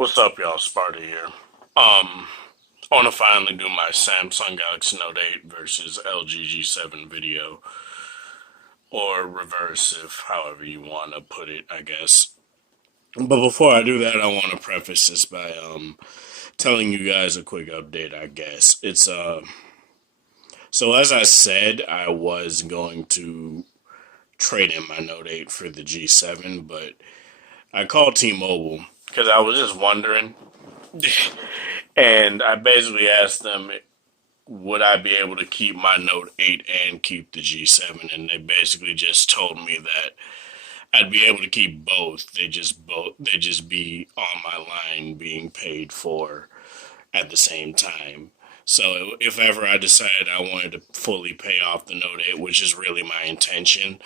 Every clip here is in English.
What's up, y'all? Sparta here. I want to finally do my Samsung Galaxy Note 8 versus LG G7 video, or reverse, if however you want to put it, I guess. But before I do that, I want to preface this by telling you guys a quick update. I guess so as I said, I was going to trade in my Note 8 for the G7, but I called T-Mobile because I was just wondering. And I basically asked them, would I be able to keep my Note 8 and keep the G7? And they basically just told me that I'd be able to keep both. They just be on my line being paid for at the same time. So if ever I decided I wanted to fully pay off the Note 8, which is really my intention,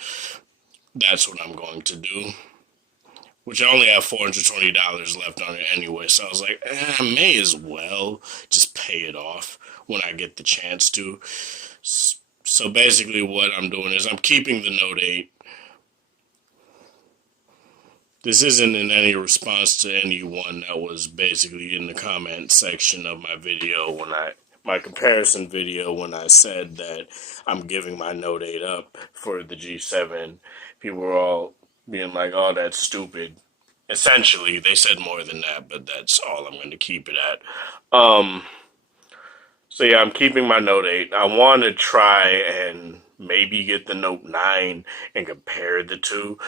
that's what I'm going to do. Which I only have $420 left on it anyway, so I was like, I may as well just pay it off when I get the chance to. So basically what I'm doing is I'm keeping the Note 8. This isn't in any response to anyone that was basically in the comment section of my video my comparison video when I said that I'm giving my Note 8 up for the G7. People were all being like, oh, that's stupid. Essentially, they said more than that, but that's all I'm going to keep it at. So yeah, I'm keeping my Note 8. I want to try and maybe get the Note 9 and compare the two.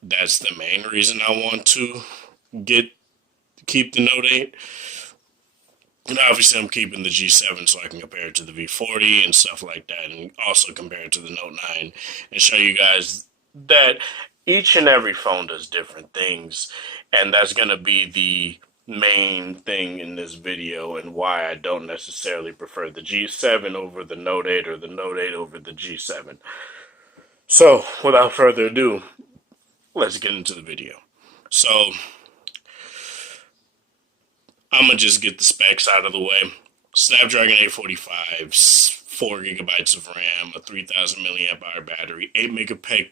That's the main reason I want to keep the Note 8. And obviously I'm keeping the G7 so I can compare it to the V40 and stuff like that, and also compare it to the Note 9 and show you guys that each and every phone does different things, and that's going to be the main thing in this video and why I don't necessarily prefer the G7 over the Note 8 or the Note 8 over the G7. So, without further ado, let's get into the video. So, I'm going to just get the specs out of the way. Snapdragon 845, 4 gigabytes of RAM, a 3000 milliamp hour battery, 8 megapixel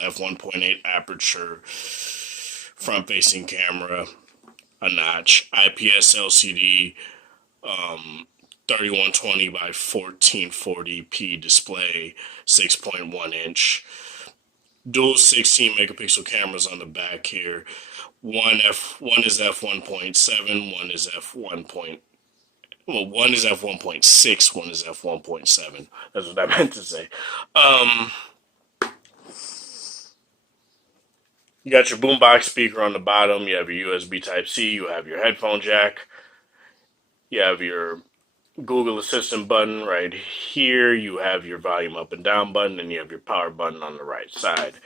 f1.8 aperture, front facing camera, a notch, IPS LCD, 3120 by 1440p display, 6.1 inch. Dual 16 megapixel cameras on the back here. One is f1.7, one is f1.6, one is f1.7. That's what I meant to say. You got your boombox speaker on the bottom. You have your USB Type-C. You have your headphone jack. You have your Google Assistant button right here. You have your volume up and down button, and you have your power button on the right side.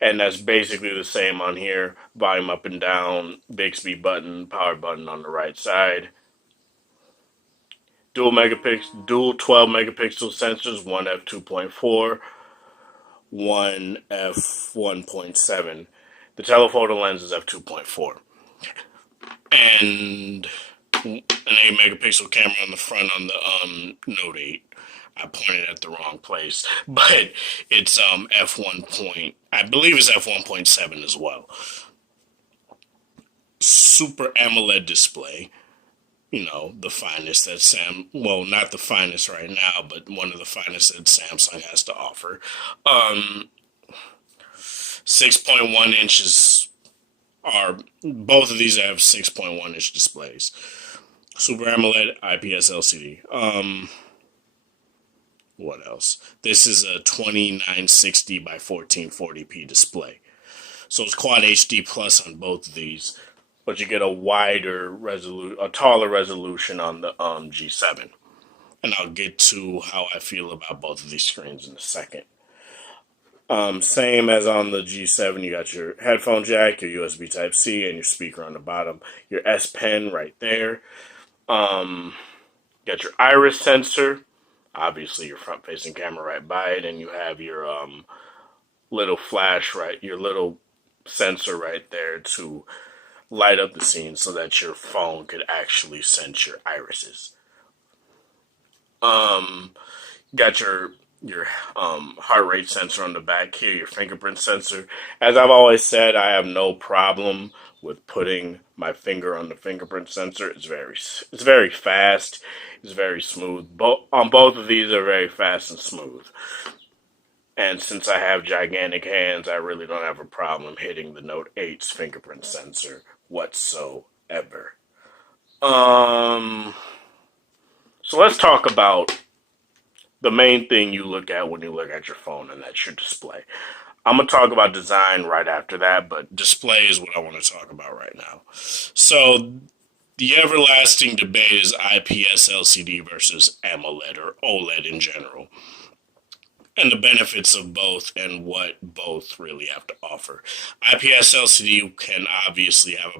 And that's basically the same on here. Volume up and down, Bixby button, power button on the right side. Dual 12 megapixel sensors, one f2.4, one f1.7. The telephoto lens is f2.4. And an 8 megapixel camera on the front on the Note 8. I pointed at the wrong place, but it's I believe it's f1.7 as well. Super AMOLED display, the finest that not the finest right now, but one of the finest that Samsung has to offer. 6.1 inches both of these have 6.1 inch displays. Super AMOLED, IPS LCD. What else? This is a 2960 by 1440p display. So it's Quad HD Plus on both of these, but you get a taller resolution on the G7. And I'll get to how I feel about both of these screens in a second. Same as on the G7, you got your headphone jack, your USB Type-C, and your speaker on the bottom. Your S Pen right there. Got your iris sensor. Obviously, your front-facing camera right by it, and you have your little flash your little sensor right there to light up the scene so that your phone could actually sense your irises. Got your heart rate sensor on the back here, your fingerprint sensor. As I've always said, I have no problem with putting my finger on the fingerprint sensor. It's very fast. It's very smooth. Both of these are very fast and smooth. And since I have gigantic hands, I really don't have a problem hitting the Note 8's fingerprint sensor whatsoever. Um, so let's talk about the main thing you look at when you look at your phone, and that's your display. I'm going to talk about design right after that, but display is what I want to talk about right now. So, the everlasting debate is IPS LCD versus AMOLED or OLED in general, and the benefits of both and what both really have to offer. IPS LCD can obviously have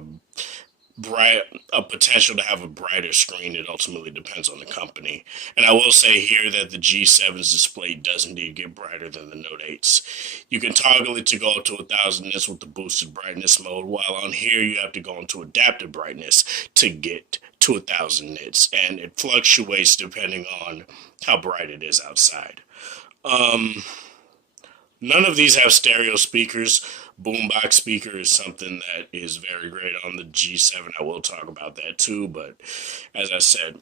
a potential to have a brighter screen. It ultimately depends on the company. And I will say here that the G7's display does indeed get brighter than the Note 8's. You can toggle it to go up to 1000 nits with the boosted brightness mode, while on here you have to go into adaptive brightness to get to 1000 nits, and it fluctuates depending on how bright it is outside. None of these have stereo speakers. Boombox speaker is something that is very great on the G7. I will talk about that too, but as I said,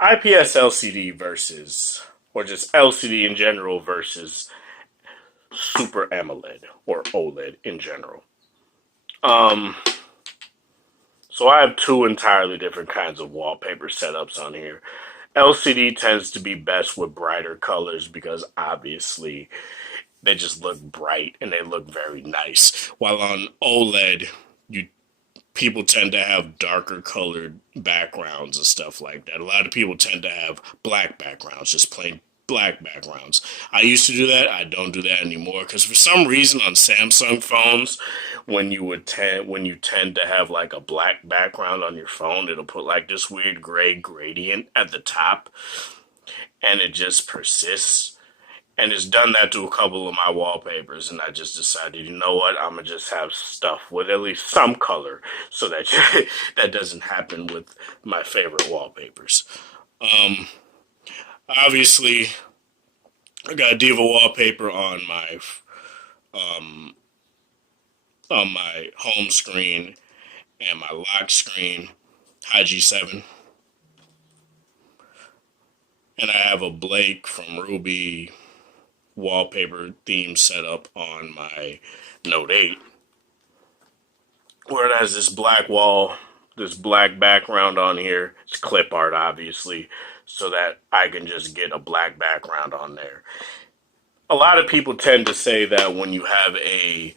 IPS LCD versus, or just LCD in general versus Super AMOLED or OLED in general. So I have two entirely different kinds of wallpaper setups on here. LCD tends to be best with brighter colors because obviously they just look bright and they look very nice. While on OLED, people tend to have darker colored backgrounds and stuff like that. A lot of people tend to have black backgrounds, just plain black backgrounds. I used to do that. I don't do that anymore because for some reason on Samsung phones, when you tend to have like a black background on your phone, it'll put like this weird gray gradient at the top, and it just persists. And it's done that to a couple of my wallpapers, and I just decided, you know what, I'm gonna just have stuff with at least some color, so that that doesn't happen with my favorite wallpapers. Obviously, I got a Diva wallpaper on my home screen and my lock screen, high G7, and I have a Blake from Ruby wallpaper theme set up on my Note 8, where it has this this black background on here. It's clip art, obviously, so that I can just get a black background on there. A lot of people tend to say that when you have a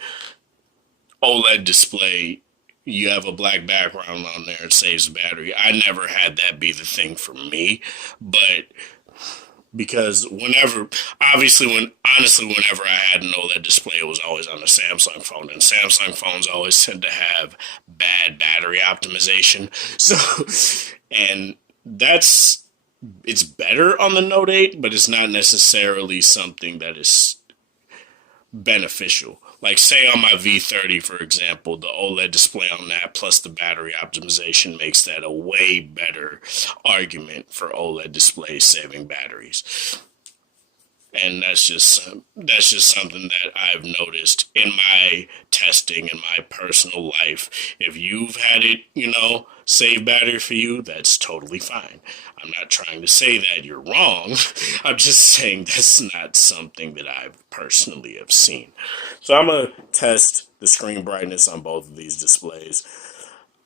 OLED display, you have a black background on there, it saves battery. I never had that be the thing for me, but because whenever I had an OLED display, it was always on a Samsung phone, and Samsung phones always tend to have bad battery optimization. So, and it's better on the Note 8, but it's not necessarily something that is beneficial. Like, say on my V30, for example, the OLED display on that plus the battery optimization makes that a way better argument for OLED displays saving batteries. And that's just something that I've noticed in my testing in my personal life. If you've had it, save battery for you, that's totally fine. I'm not trying to say that you're wrong. I'm just saying that's not something that I've personally have seen. So I'm going to test the screen brightness on both of these displays.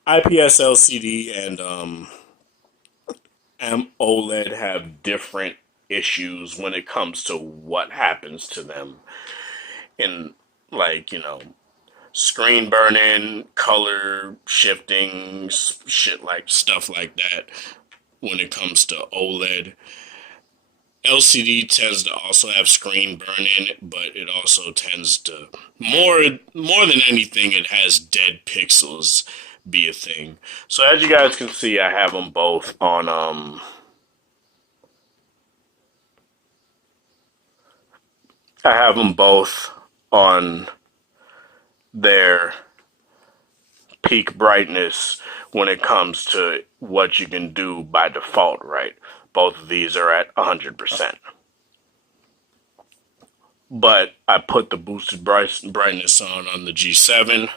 IPS LCD and OLED have different issues when it comes to what happens to them in, like, screen burn-in, color shifting, stuff like that. When it comes to OLED, LCD tends to also have screen burn-in, but it also tends to more than anything, it has dead pixels be a thing. So as you guys can see, I have them both on their peak brightness when it comes to what you can do by default, right? Both of these are at 100%. but I put the boosted brightness on the G7,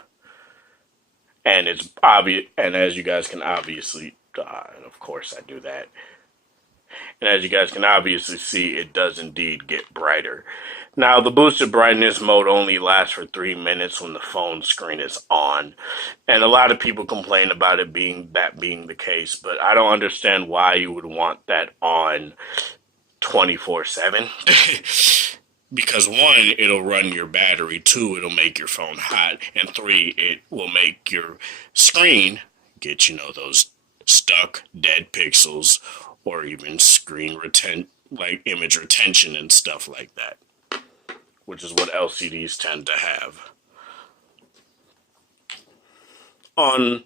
and it's obvious. And as you guys can obviously, of course, I do that. And as you guys can obviously see, it does indeed get brighter. Now, the boosted brightness mode only lasts for 3 minutes when the phone screen is on. And a lot of people complain about it being the case, but I don't understand why you would want that on 24/7. Because one, it'll run your battery, two, it'll make your phone hot, and three, it will make your screen get, those stuck dead pixels or even like image retention and stuff like that, which is what LCDs tend to have. On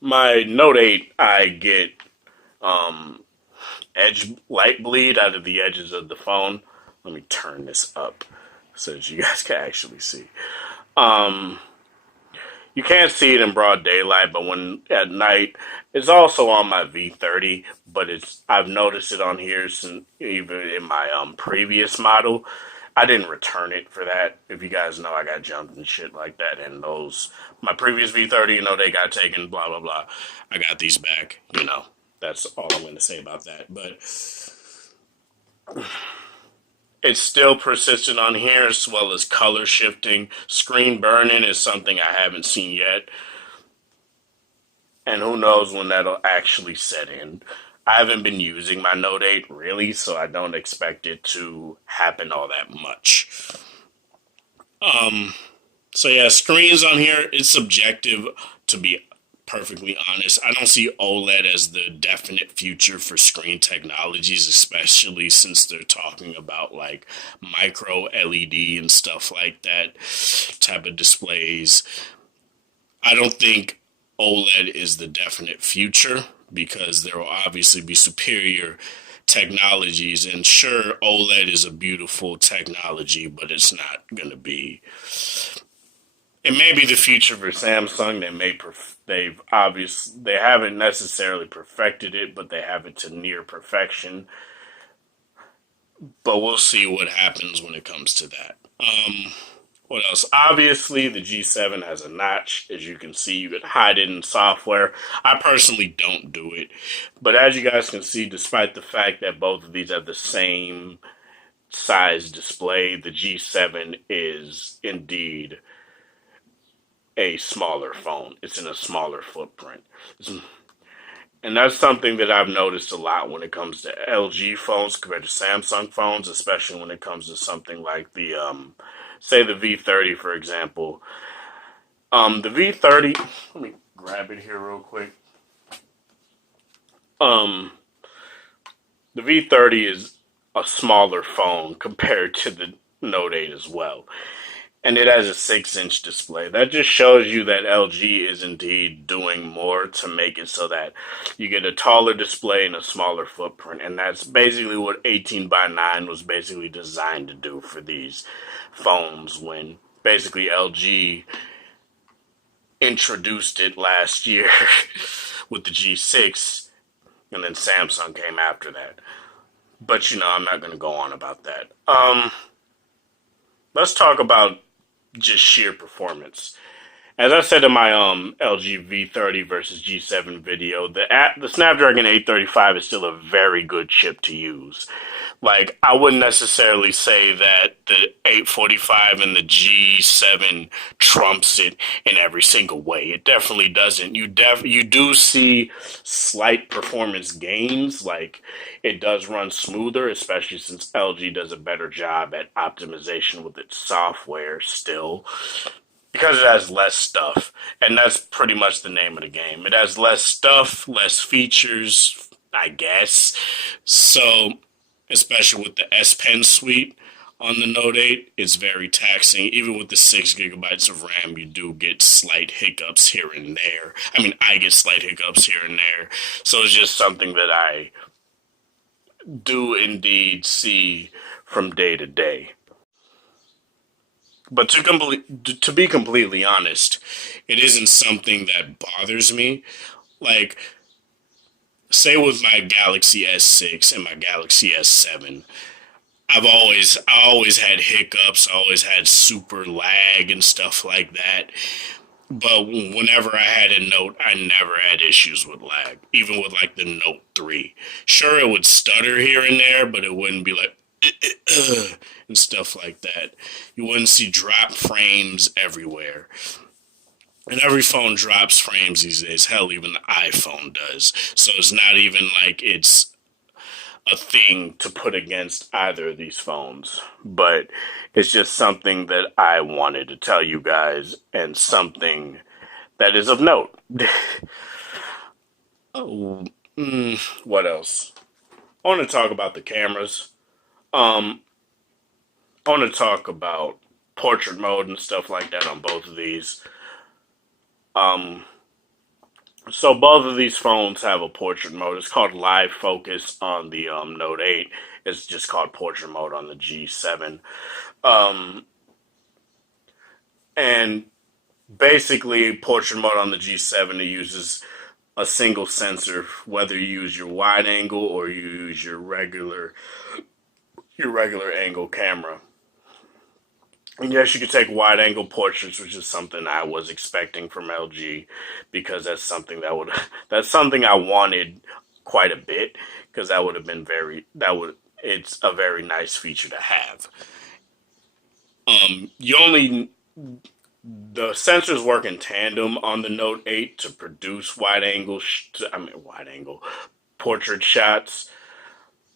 my Note 8, I get edge light bleed out of the edges of the phone. Let me turn this up so that you guys can actually see. You can't see it in broad daylight, but when at night, it's also on my V30. But I've noticed it on here since even in my previous model. I didn't return it for that. If you guys know, I got jumped and shit like that. And my previous V30, they got taken. Blah blah blah. I got these back. That's all I'm going to say about that. But it's still persistent on here, as well as color shifting. Screen burning is something I haven't seen yet. And who knows when that'll actually set in. I haven't been using my Note 8 really, so I don't expect it to happen all that much. So yeah, screens on here, it's subjective, to be perfectly honest. I don't see OLED as the definite future for screen technologies, especially since they're talking about like micro LED and stuff like that type of displays. I don't think OLED is the definite future because there will obviously be superior technologies. And sure, OLED is a beautiful technology, but it's not going to be. It may be the future for Samsung. They haven't necessarily perfected it, but they have it to near perfection. But we'll see what happens when it comes to that. What else? Obviously, the G7 has a notch. As you can see, you can hide it in software. I personally don't do it. But as you guys can see, despite the fact that both of these have the same size display, the G7 is indeed a smaller phone. It's in a smaller footprint. And that's something that I've noticed a lot when it comes to LG phones compared to Samsung phones, especially when it comes to something like say the V30, for example. The V30, let me grab it here real quick. The V30 is a smaller phone compared to the Note 8 as well. And it has a 6-inch display. That just shows you that LG is indeed doing more to make it so that you get a taller display and a smaller footprint. And that's basically what 18 by 9 was basically designed to do for these phones when basically LG introduced it last year with the G6, and then Samsung came after that. But I'm not going to go on about that. Let's talk about just sheer performance. As I said in my LG V30 versus G7 video, the Snapdragon 835 is still a very good chip to use. Like, I wouldn't necessarily say that the 845 and the G7 trumps it in every single way. It definitely doesn't. You do see slight performance gains, like it does run smoother, especially since LG does a better job at optimization with its software still. Because it has less stuff, and that's pretty much the name of the game. It has less stuff, less features, I guess. So, especially with the S Pen suite on the Note 8, it's very taxing. Even with the 6 gigabytes of RAM, you do get slight hiccups here and there. I mean, I get slight hiccups here and there. So it's just something that I do indeed see from day to day. But to be completely honest, it isn't something that bothers me. Like, say with my Galaxy S6 and my Galaxy S7, I always had hiccups. I always had super lag and stuff like that. But whenever I had a Note, I never had issues with lag, even with like the Note 3. Sure, it would stutter here and there, but it wouldn't be like and stuff like that. You wouldn't see drop frames everywhere. And every phone drops frames these days. Hell, even the iPhone does. So it's not even like it's a thing to put against either of these phones. But it's just something that I wanted to tell you guys and something that is of note. Oh, what else? I want to talk about the cameras. Um, I want to talk about portrait mode and stuff like that on both of these. Um, so both of these phones have a portrait mode. It's called Live Focus on the Note 8. It's just called portrait mode on the G7. Um, and basically, portrait mode on the G7 it uses a single sensor, whether you use your wide angle or you use your regular angle camera. And yes, you can take wide angle portraits, which is something I was expecting from LG, because that's something I wanted quite a bit, because that would have been very that would it's a very nice feature to have. You only The sensors work in tandem on the Note 8 to produce wide angle portrait shots.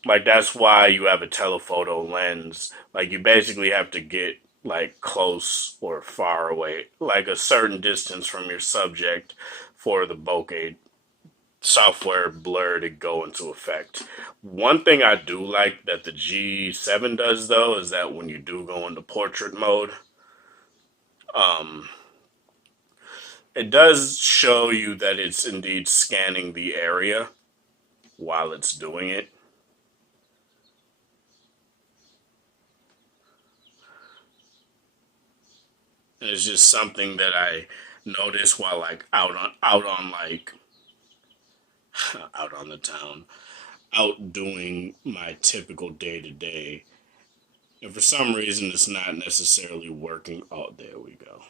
Like that's why you have a telephoto lens. Like you basically have to get like close or far away, like a certain distance from your subject for the bokeh software blur to go into effect. One thing I do like that the G7 does though is that when you do go into portrait mode, um, it does show you that it's indeed scanning the area while it's doing it. And it's just something that I noticed while like out on like out on the town, out doing my typical day to day. And for some reason, it's not necessarily working. Oh, there we go.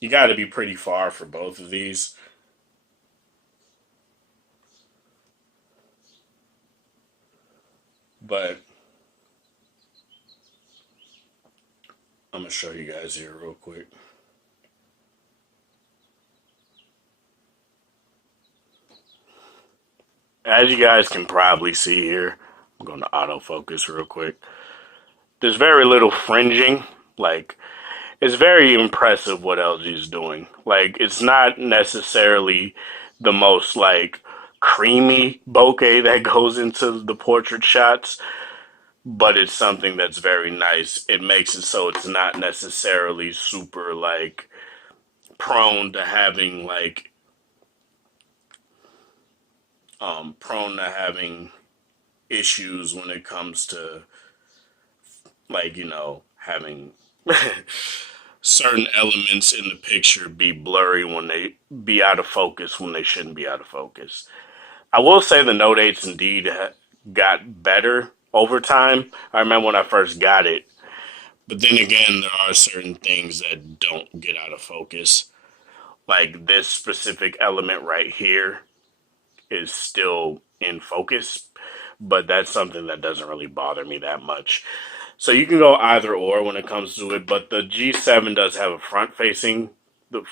You got to be pretty far for both of these, but I'm gonna show you guys here real quick. As you guys can probably see here, I'm going to autofocus real quick. There's very little fringing. Like, it's very impressive what LG's doing. Like, it's not necessarily the most, like, creamy bokeh that goes into the portrait shots, but it's something that's very nice. It makes it so it's not necessarily super, like, prone to having, like, prone to having issues when it comes to like having certain elements in the picture be blurry when they be out of focus when they shouldn't be out of focus. I will say the Note 8s indeed got better over time. I remember when I first got it, but then again, there are certain things that don't get out of focus. Like this specific element right here is still in focus, but that's something that doesn't really bother me that much. So you can go either or when it comes to it, but the G7 does have a front facing, the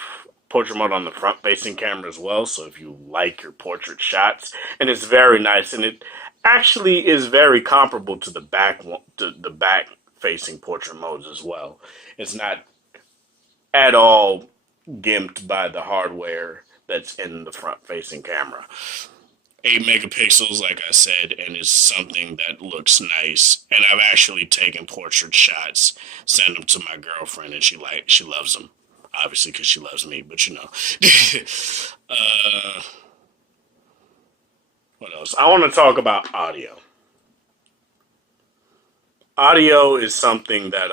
portrait mode on the front facing camera as well. So if you like your portrait shots, and it's very nice, and it actually is very comparable to the back facing portrait modes as well. It's not at all gimped by the hardware that's in the front facing camera. 8 megapixels, like I said, and it's something that looks nice. And I've actually taken portrait shots, sent them to my girlfriend, and she loves them. Obviously, because she loves me, but uh, what else? I want to talk about audio. Audio is something that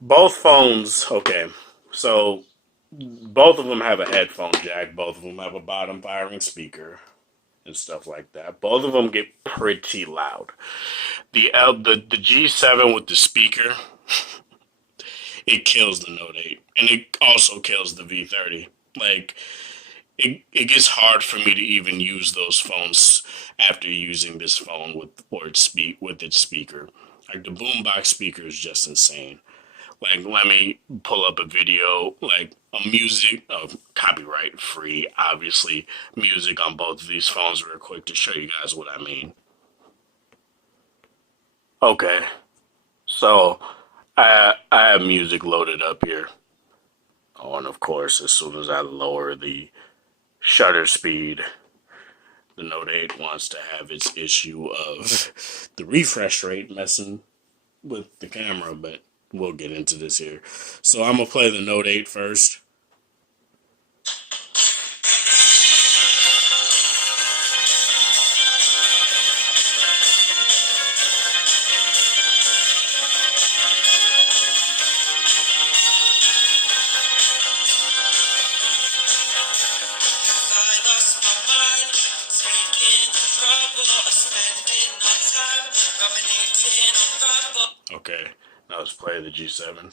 both phones. Okay, so both of them have a headphone jack. Both of them have a bottom firing speaker and stuff like that. Both of them get pretty loud. The G7 with the speaker, it kills the Note 8, and it also kills the V30. Like it gets hard for me to even use those phones after using this phone with its speaker. Like the boombox speaker is just insane. Like let me pull up a video, like a music, copyright free, obviously music on both of these phones real quick to show you guys what I mean. Okay, so I have music loaded up here. Oh, and of course, as soon as I lower the shutter speed, the Note 8 wants to have its issue of the refresh rate messing with the camera, but we'll get into this here. So I'm going to play the Note 8 first. Okay, now let's play the G7.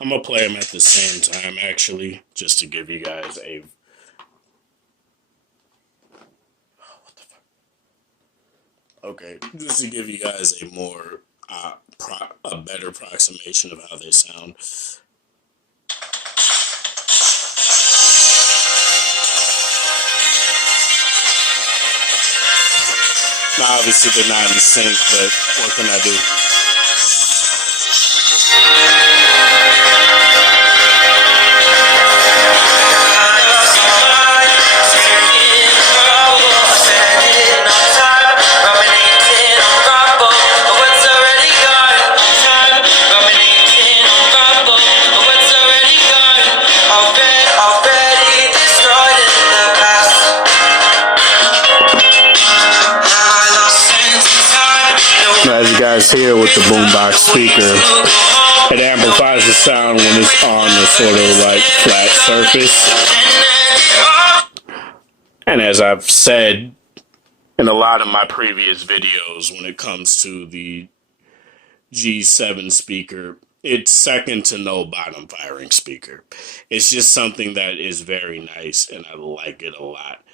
I'm gonna play them at the same time, actually, just to give you guys a. What the fuck? Okay, just to give you guys a more a better approximation of how they sound. Now, obviously, they're not in sync, but what can I do? As you guys hear with the boombox speaker, it amplifies the sound when it's on a sort of like flat surface. And as I've said in a lot of my previous videos, when it comes to the G7 speaker, it's second to no bottom firing speaker. It's just something that is very nice, and I like it a lot.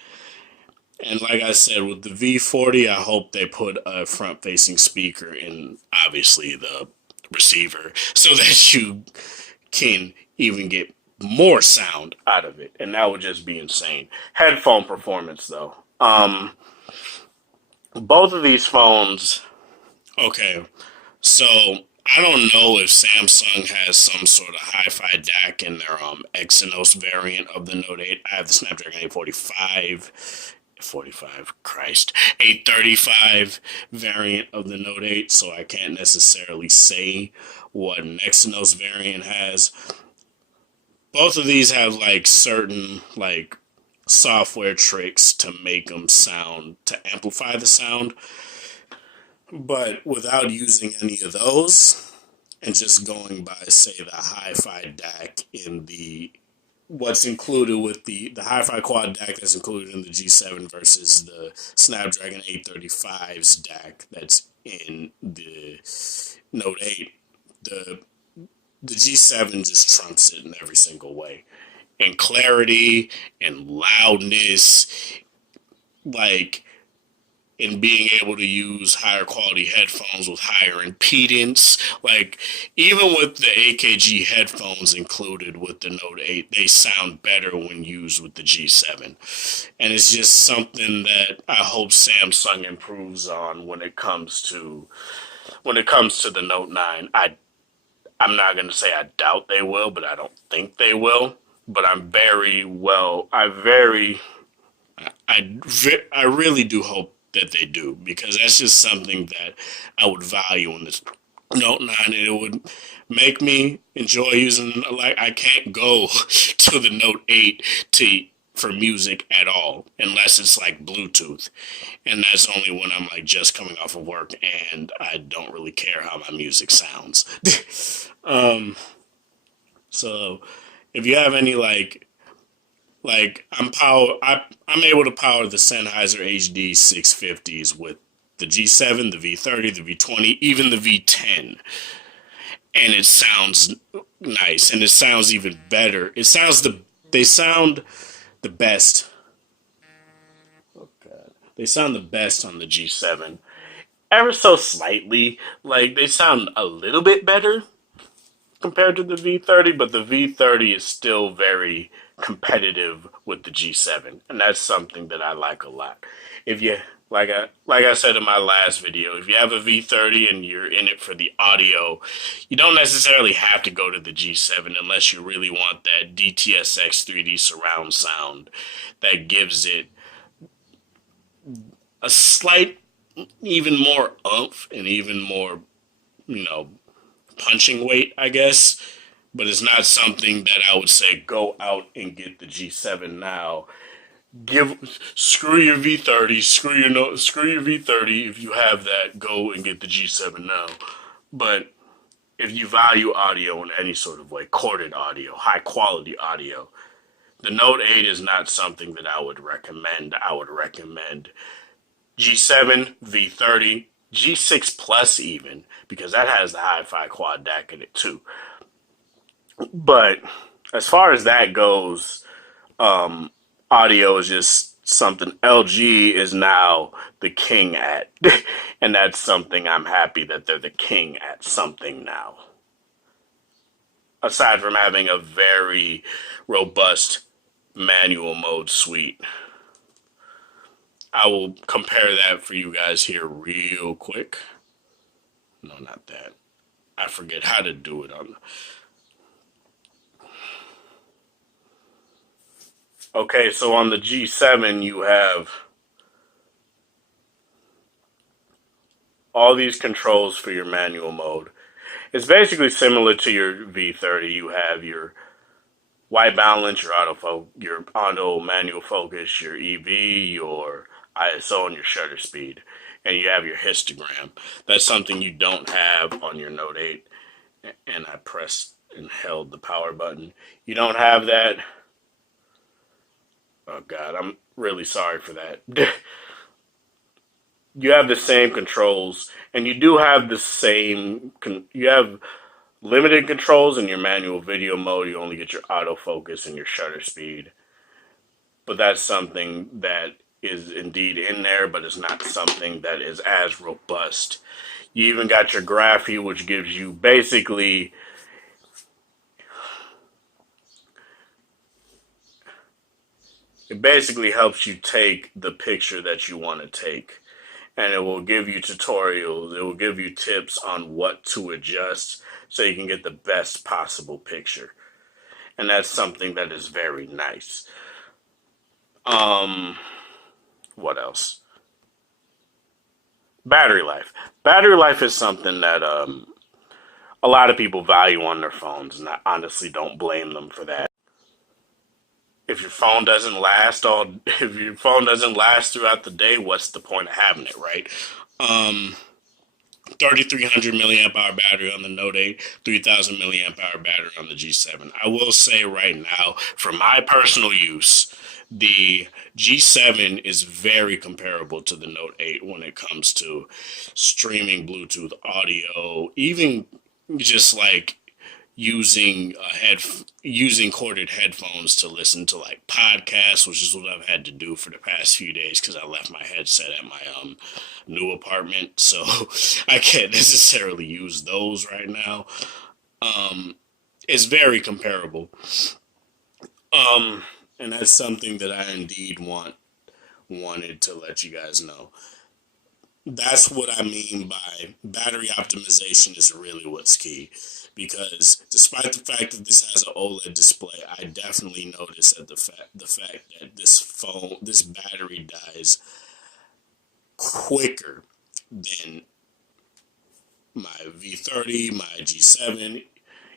And like I said, with the V40, I hope they put a front-facing speaker in, obviously, the receiver so that you can even get more sound out of it. And that would just be insane. Headphone performance, though. Both of these phones, okay, so I don't know if Samsung has some sort of hi-fi DAC in their Exynos variant of the Note 8. I have the Snapdragon 835 variant of the Note 8, so I can't necessarily say what an Exynos variant has. Both of these have like certain like software tricks to make them sound, to amplify the sound, but without using any of those and just going by, say, the hi-fi DAC in the what's included with the hi-fi quad DAC that's included in the G7 versus the Snapdragon 835's DAC that's in the Note 8, the G7 just trumps it in every single way. In clarity, in loudness, like in being able to use higher quality headphones with higher impedance. Like, even with the AKG headphones included with the Note 8, they sound better when used with the G7. And it's just something that I hope Samsung improves on when it comes to the Note 9. I'm not going to say I doubt they will, but I don't think they will. But I really do hope that they do, because that's just something that I would value in this Note 9, and it would make me enjoy using, like, I can't go to the Note 8 to for music at all unless it's like Bluetooth, and that's only when I'm like just coming off of work and I don't really care how my music sounds. um, so if you have any I'm able to power the Sennheiser HD 650s with the G7, the V30, the V20, even the V10, and it sounds nice, and it sounds even better. They sound the best. Oh God, they sound the best on the G7, ever so slightly. Like they sound a little bit better compared to the V30, but the V30 is still very competitive with the G7, and that's something that I like a lot. If you like I said in my last video, if you have a V30 and you're in it for the audio, you don't necessarily have to go to the G7 unless you really want that DTSX 3D surround sound that gives it a slight, even more oomph and even more, you know, punching weight, I guess. But it's not something that I would say go out and get the G7 now. Screw your V30, screw your V30. If you have that, go and get the G7 now. But if you value audio in any sort of way, corded audio, high quality audio, the Note 8 is not something that I would recommend. I would recommend G7, V30, G6 Plus even, because that has the hi-fi quad DAC in it too. But as far as that goes, audio is just something LG is now the king at. And that's something I'm happy that they're the king at something now. Aside from having a very robust manual mode suite. I will compare that for you guys here real quick. No, not that. I forget how to do it on. Okay, so on the G7 you have all these controls for your manual mode. It's basically similar to your V30. You have your white balance, your auto manual focus, your EV, your ISO, and your shutter speed, and you have your histogram. That's something you don't have on your Note 8. And I pressed and held the power button. You don't have that. Oh God, I'm really sorry for that. You have the same controls, and you do have the same. You have limited controls in your manual video mode. You only get your autofocus and your shutter speed, but that's something that is indeed in there, but it's not something that is as robust. You even got your graphy, which gives you basically it basically helps you take the picture that you want to take. And it will give you tutorials, it will give you tips on what to adjust so you can get the best possible picture. And that's something that is very nice. Um, what else? Battery life. Battery life is something that a lot of people value on their phones, and I honestly don't blame them for that. If your phone doesn't last if your phone doesn't last throughout the day, what's the point of having it, right? Um, 3,300 milliamp hour battery on the Note 8, 3,000 milliamp hour battery on the G7. I will say right now, for my personal use, the G7 is very comparable to the Note 8 when it comes to streaming Bluetooth audio, even just like using corded headphones to listen to like podcasts, which is what I've had to do for the past few days because I left my headset at my new apartment, so I can't necessarily use those right now. It's very comparable, um, and that's something that I indeed wanted to let you guys know. That's what I mean by battery optimization is really what's key. Because despite the fact that this has an OLED display, I definitely notice that the fact that this battery dies quicker than my V30, my G7,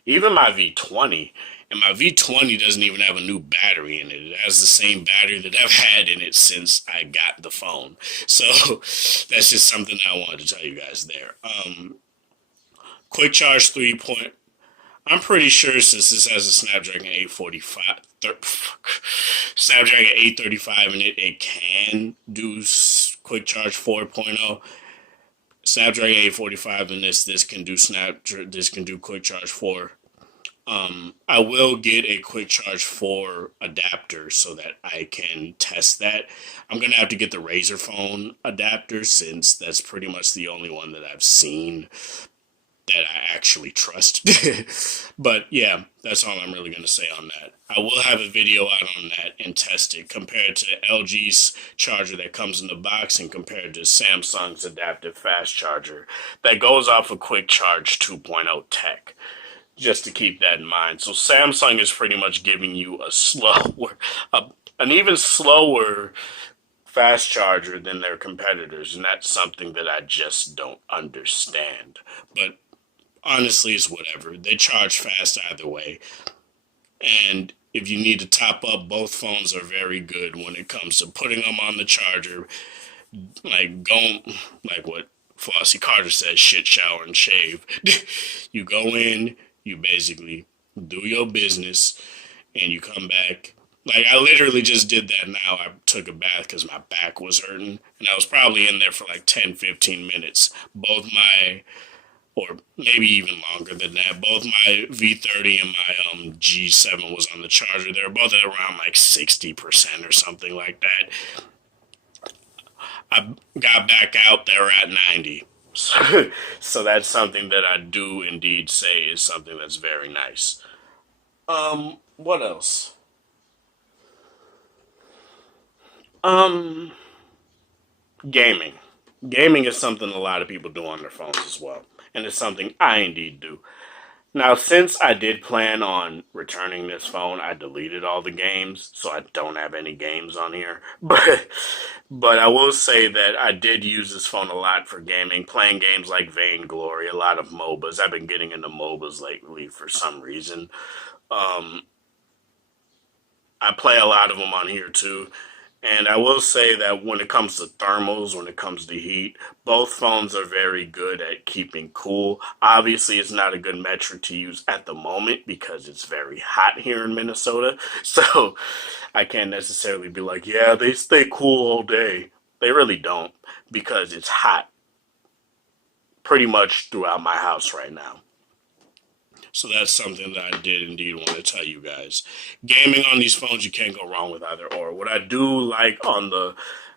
even my V20. And my V20 doesn't even have a new battery in it. It has the same battery that I've had in it since I got the phone. So that's just something I wanted to tell you guys there. Quick Charge 3 point. I'm pretty sure since this has a Snapdragon 845, Snapdragon 835 in it, it can do Quick Charge 4.0. Snapdragon 845 in this can do this can do Quick Charge 4. I will get a Quick Charge 4 adapter so that I can test that. I'm gonna have to get the Razer phone adapter since that's pretty much the only one that I've seen that I actually trust. But yeah, that's all I'm really going to say on that. I will have a video out on that and test it compared to LG's charger that comes in the box and compared to Samsung's adaptive fast charger that goes off a Quick Charge 2.0 tech. Just to keep that in mind. So Samsung is pretty much giving you a slower, an even slower fast charger than their competitors, and that's something that I just don't understand. But honestly, it's whatever. They charge fast either way. And if you need to top up, both phones are very good when it comes to putting them on the charger. Like, like what Flossie Carter says, shit, shower, and shave. You go in, you basically do your business, and you come back. Like, I literally just did that now. I took a bath because my back was hurting, and I was probably in there for like 10, 15 minutes. Or maybe even longer than that. Both my V30 and my G7 was on the charger. They were both at around like 60% or something like that. I got back out, they were at 90. So that's something that I do indeed say is something that's very nice. What else? Um, Gaming. Gaming is something a lot of people do on their phones as well. And it's something I indeed do. Now, since I did plan on returning this phone, I deleted all the games, so I don't have any games on here. But I will say that I did use this phone a lot for gaming, playing games like Vainglory, a lot of MOBAs. I've been getting into MOBAs lately for some reason. Um, I play a lot of them on here too. And I will say that when it comes to thermals, when it comes to heat, both phones are very good at keeping cool. Obviously, it's not a good metric to use at the moment because it's very hot here in Minnesota. So I can't necessarily be like, yeah, they stay cool all day. They really don't because it's hot pretty much throughout my house right now. So that's something that I did indeed want to tell you guys. Gaming on these phones, you can't go wrong with either or. What I do like on the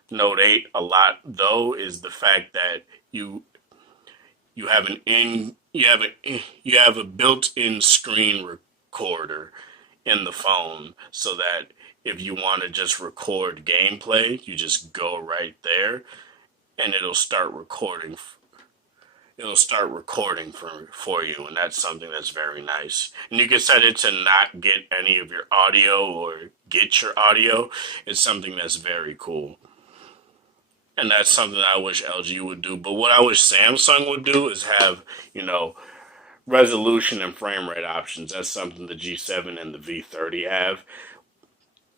Note 8 a lot though is the fact that you have an in you have a built-in screen recorder in the phone so that if you want to just record gameplay, you just go right there and it'll start recording for you, and that's something that's very nice. And you can set it to not get any of your audio or get your audio. It's something that's very cool. And that's something I wish LG would do. But what I wish Samsung would do is have, you know, resolution and frame rate options. That's something the G7 and the V30 have.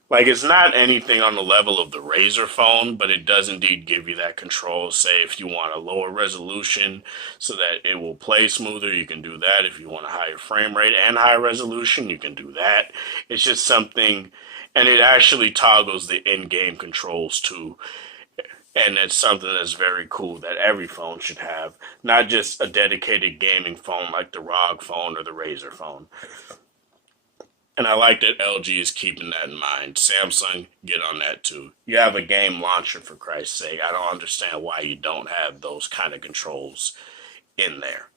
Like, it's not anything on the level of the Razer phone, but it does indeed give you that control. Say, if you want a lower resolution so that it will play smoother, you can do that. If you want a higher frame rate and higher resolution, you can do that. It's just something, and it actually toggles the in-game controls too. And it's something that's very cool that every phone should have, not just a dedicated gaming phone like the ROG phone or the Razer phone. And I like that LG is keeping that in mind. Samsung, get on that too. You have a game launcher, for Christ's sake. I don't understand why you don't have those kind of controls in there.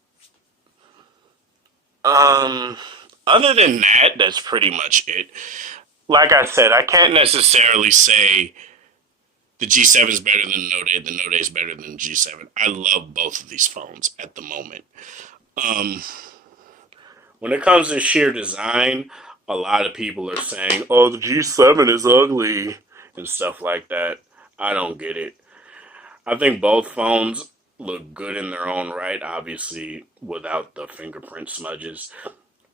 Um, Other than that, that's pretty much it. Like I said, I can't necessarily say the G7 is better than the Note 8, the Note 8 is better than the G7. I love both of these phones at the moment. Um, when it comes to sheer design, a lot of people are saying, oh, the G7 is ugly and stuff like that. I don't get it. I think both phones look good in their own right, obviously without the fingerprint smudges.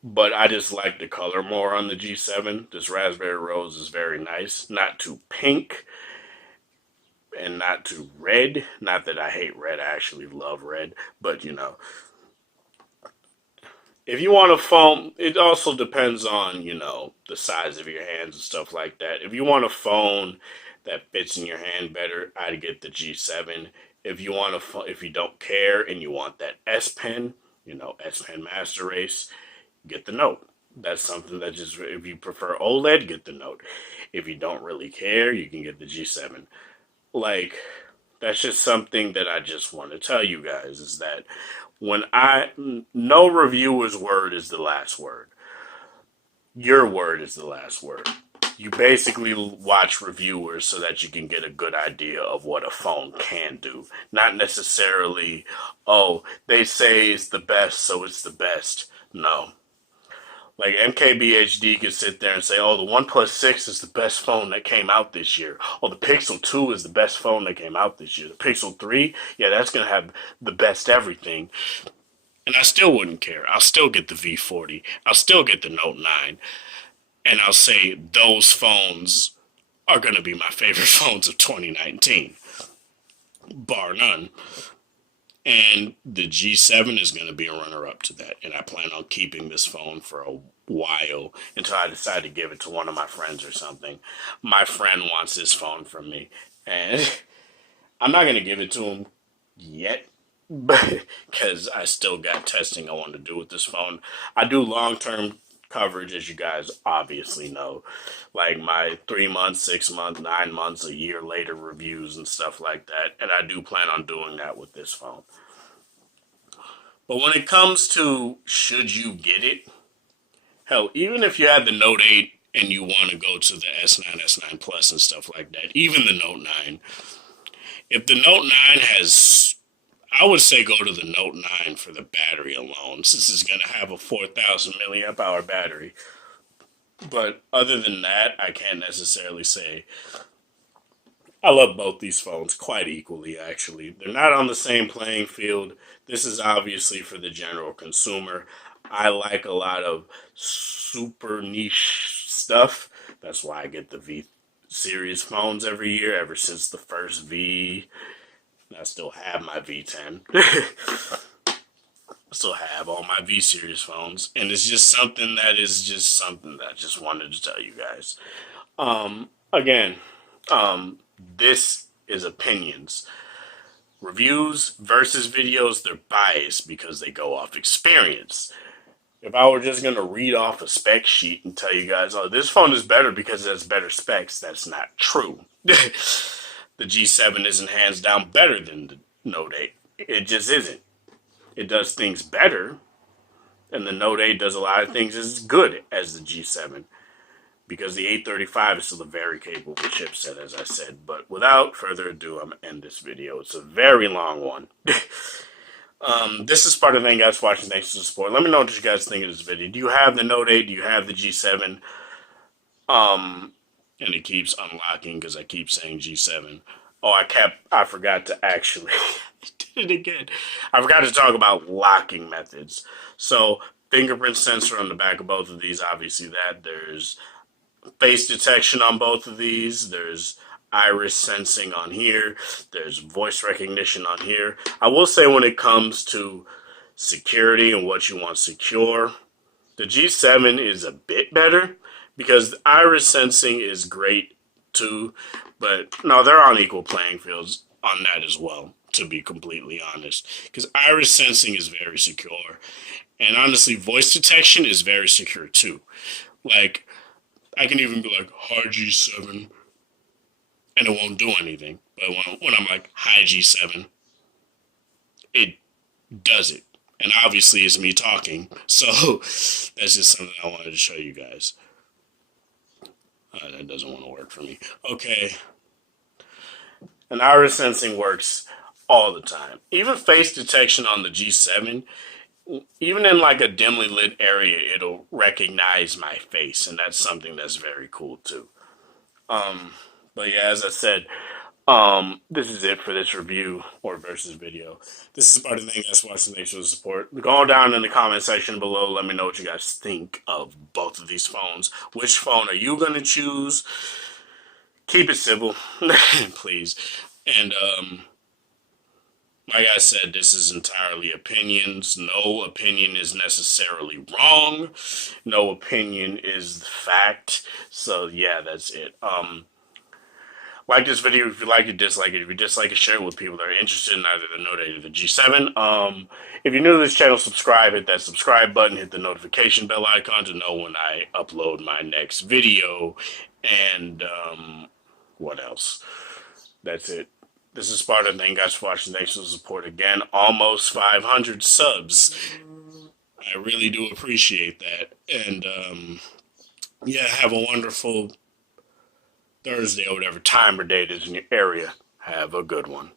But I just like the color more on the G7. This raspberry rose is very nice. Not too pink and not too red. Not that I hate red, I actually love red. But if you want a phone, it also depends on, the size of your hands and stuff like that. If you want a phone that fits in your hand better, I'd get the G7. If you want a phone, if you don't care and you want that S Pen, S Pen Master Race, get the Note. That's something that just, if you prefer OLED, get the Note. If you don't really care, you can get the G7. Like, that's just something that I just want to tell you guys is that no reviewer's word is the last word. Your word is the last word. You basically watch reviewers so that you can get a good idea of what a phone can do. Not necessarily, oh, they say it's the best, so it's the best. No. Like MKBHD could sit there and say, oh, the OnePlus 6 is the best phone that came out this year. Oh, the Pixel 2 is the best phone that came out this year. The Pixel 3, yeah, that's going to have the best everything. And I still wouldn't care. I'll still get the V40. I'll still get the Note 9. And I'll say those phones are going to be my favorite phones of 2019. Bar none. And the G7 is going to be a runner-up to that. And I plan on keeping this phone for a while until I decide to give it to one of my friends or something. My friend wants this phone from me. And I'm not going to give it to him yet. Because I still got testing I want to do with this phone. I do long-term coverage, as you guys obviously know. Like my 3 months, 6 months, 9 months, a year later reviews and stuff like that. And I do plan on doing that with this phone. But when it comes to should you get it, hell, even if you had the Note 8 and you want to go to the S9, S9 Plus and stuff like that, even the Note 9, if the Note 9 has, I would say go to the Note 9 for the battery alone, since it's going to have a 4,000 milliamp hour battery. But other than that, I can't necessarily say. I love both these phones quite equally, actually. They're not on the same playing field. This is obviously for the general consumer. I like a lot of super niche stuff. That's why I get the V series phones every year, ever since the first V. I still have my V10. I still have all my V series phones. And it's just something that I just wanted to tell you guys. Again, this is opinions. Reviews versus videos, they're biased because they go off experience. If I were just going to read off a spec sheet and tell you guys, oh, this phone is better because it has better specs, that's not true. The G7 isn't hands down better than the Note 8. It just isn't. It does things better, and the Note 8 does a lot of things as good as the G7. Because the 835 is still a very capable chipset, as I said. But without further ado, I'm going to end this video. It's a very long one. This is part of the thing, guys, for watching. Thanks for the support. Let me know what you guys think of this video. Do you have the Note 8? Do you have the G7? And it keeps unlocking because I keep saying G7. Oh, I forgot to actually, did it again. I forgot to talk about locking methods. So, fingerprint sensor on the back of both of these, obviously that. There's face detection on both of these. There's iris sensing on here. There's voice recognition on here. I will say when it comes to security and what you want secure, the G7 is a bit better because the iris sensing is great too. But no, they're on equal playing fields on that as well, to be completely honest. Because iris sensing is very secure. And honestly, voice detection is very secure too. Like, I can even be like, hi G7, and it won't do anything. But when I'm like, hi G7, it does it. And obviously it's me talking. So that's just something I wanted to show you guys. That doesn't want to work for me. Okay. And iris sensing works all the time. Even face detection on the G7, even in like a dimly lit area, it'll recognize my face, and that's something that's very cool too. But yeah, as I said, This is it for this review or versus video. This is part of the thing that's watching. Thanks for the support. Go down in the comment section below. Let me know what you guys think of both of these phones. Which phone are you gonna choose? Keep it civil, please. And like I said, this is entirely opinions. No opinion is necessarily wrong. No opinion is the fact. So yeah, that's it. Like this video if you like it, dislike it. If you dislike it, share it with people that are interested in either the Note 8 or the G7. If you're new to this channel, subscribe. Hit that subscribe button. Hit the notification bell icon to know when I upload my next video. And what else? That's it. This is Sparta. Thank you guys for watching. Thanks for the support again. Almost 500 subs. I really do appreciate that. And yeah, have a wonderful Thursday or whatever time or date is in your area. Have a good one.